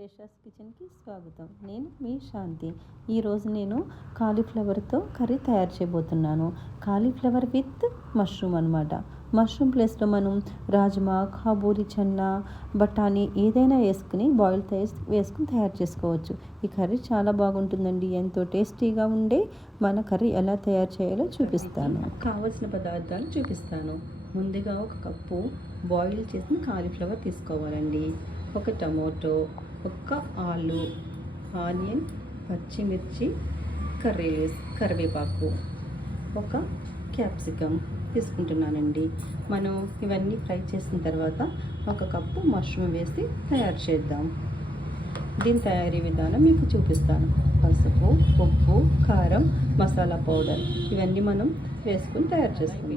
రేషాస్ కిచెన్కి స్వాగతం. నేను మీ శాంతి. ఈరోజు నేను కాలీఫ్లవర్తో కర్రీ తయారు చేయబోతున్నాను. కాలీఫ్లవర్ విత్ మష్రూమ్ అనమాట. మష్రూమ్ ప్లేస్లో మనం రాజ్మా, కాబూలి చన్నా, బఠానీ ఏదైనా వేసుకుని వేసుకుని తయారు చేసుకోవచ్చు. ఈ కర్రీ చాలా బాగుంటుందండి. ఎంతో టేస్టీగా ఉండే మన కర్రీ ఎలా తయారు చేయాలో చూపిస్తాను. కావలసిన పదార్థాలు చూపిస్తాను. ముందుగా ఒక కప్పు బాయిల్ చేసిన కాలీఫ్లవర్ తీసుకోవాలండి. ఒక టమోటో, ఒక ఆలు, ఆనియన్, పచ్చిమిర్చి, కరివేపాకు, ఒక క్యాప్సికమ్ తీసుకుంటున్నానండి. మనం ఇవన్నీ ఫ్రై చేసిన తర్వాత ఒక కప్పు మష్రూమ్ వేసి తయారు చేద్దాం. దీని తయారీ విధానం మీకు చూపిస్తాను. పసుపు, ఉప్పు, కారం, మసాలా పౌడర్ ఇవన్నీ మనం వేసుకుని తయారు చేసుకుని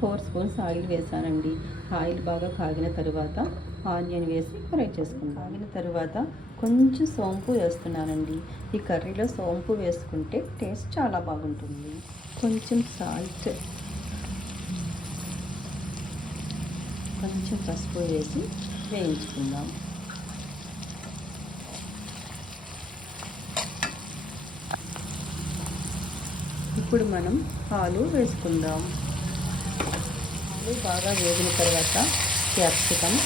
4 స్పూన్స్ ఆయిల్ వేసానండి. ఆయిల్ బాగా కాగిన తర్వాత ఆనియన్ వేసి ఫ్రై చేసుకుందాం. కాగిన తర్వాత కొంచెం సోంపు వేస్తున్నానండి. ఈ కర్రీలో సోంపు వేసుకుంటే టేస్ట్ చాలా బాగుంటుంది. కొంచెం సాల్ట్, కొంచెం పసుపు వేసి వేయించుకుందాం. ఇప్పుడు మనం ఆలు వేసుకుందాం. ఆలు బాగా వేగిన తర్వాత క్యాప్సికమ్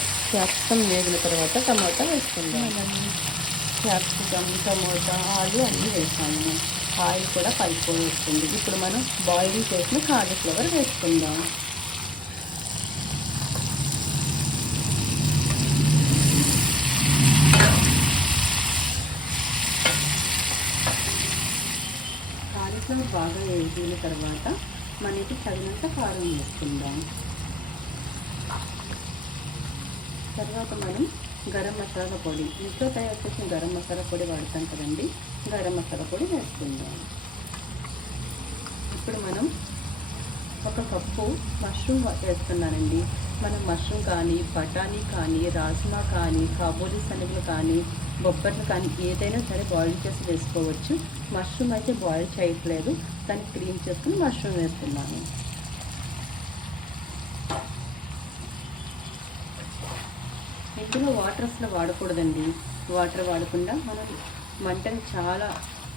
వేగిన తర్వాత టమాటా వేసుకుందాం. క్యాప్సికమ్, టమాటా, ఆలు అన్నీ వేసాము. ఆయిల్ కూడా కలుపుకొని వస్తుంది. ఇప్పుడు మనం బాయిల్ చేసిన కాలీఫ్లవర్ వేసుకుందాం. కాలీఫ్లవర్ బాగా వేగిన తర్వాత మనకి తగినంత కారం వేసుకుందాం. తర్వాత మనం గరం మసాలా పొడి, ఇంట్లో తయారు చేసిన గరం మసాలా పొడి వాడతాం కదండి, గరం మసాలా పొడి వేసుకుందాం. ఇప్పుడు మనం ఒక కప్పు మష్రూమ్ వేస్తున్నానండి. మనం మష్రూమ్ కానీ, బఠానీ కానీ, రాజ్మా కానీ, కాబూలి శనగలు కానీ, బొబ్బర్లు కానీ ఏదైనా సరే బాయిల్ చేసి వేసుకోవచ్చు. మష్రూమ్ అయితే బాయిల్ చేయట్లేదు, దాన్ని క్లీన్ చేసుకుని మష్రూమ్ వేస్తున్నాను. ఇందులో వాటర్ అసలు వాడకూడదండి. వాటర్ వాడకుండా మనం మంటని చాలా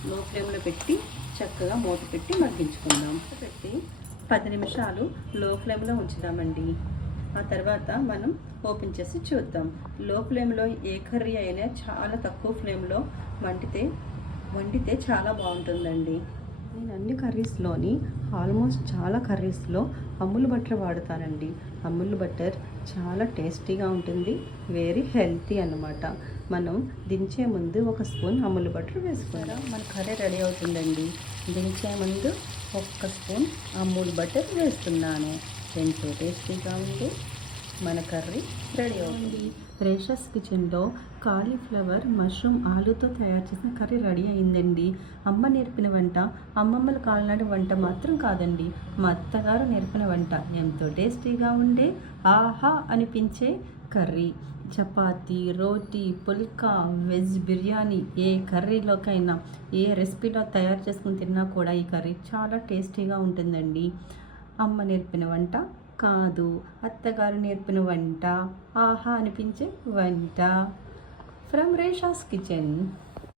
లో ఫ్లేమ్లో పెట్టి చక్కగా మూత పెట్టి మగ్గించుకుందాం. పెట్టి 10 నిమిషాలు లో ఫ్లేమ్లో ఉంచుదామండి. ఆ తర్వాత మనం ఓపెన్ చేసి చూద్దాం. లో ఫ్లేమ్లో ఏ కర్రీ అయినా చాలా తక్కువ ఫ్లేమ్లో వండితే చాలా బాగుంటుందండి. నేను అన్ని కర్రీస్లోని ఆల్మోస్ట్ చాలా కర్రీస్లో అమూల్ బటర్ వాడతానండి. అమూల్ బటర్ చాలా టేస్టీగా ఉంటుంది, వెరీ హెల్తీ అన్నమాట. మనం దించే ముందు ఒక స్పూన్ అమూల్ బటర్ వేసుకుంటాం. మన కర్రీ రెడీ అవుతుందండి. దించే ముందు 1 స్పూన్ అమూల్ బటర్ వేస్తున్నాను. ఎంతో టేస్టీగా ఉంది మన కర్రీ రెడీ అవుతుంది. రేషాస్ కిచెన్లో కాలీఫ్లవర్, మష్రూమ్, ఆలుతో తయారు చేసిన కర్రీ రెడీ అయిందండి. అమ్మ నేర్పిన వంట, అమ్మమ్మల కాలనాటి వంట మాత్రం కాదండి, మా అత్తగారు నేర్పిన వంట. ఎంతో టేస్టీగా ఉండే, ఆహా అనిపించే కర్రీ. చపాతీ, రోటీ, పుల్కా, వెజ్ బిర్యానీ ఏ కర్రీలోకైనా, ఏ రెసిపీలో తయారు చేసుకుని తిన్నా కూడా ఈ కర్రీ చాలా టేస్టీగా ఉంటుందండి. అమ్మ నేర్పిన వంట కాదు, అత్తగారు నేర్పిన వంట, ఆహా అనిపించే వంట. From Resha's kitchen.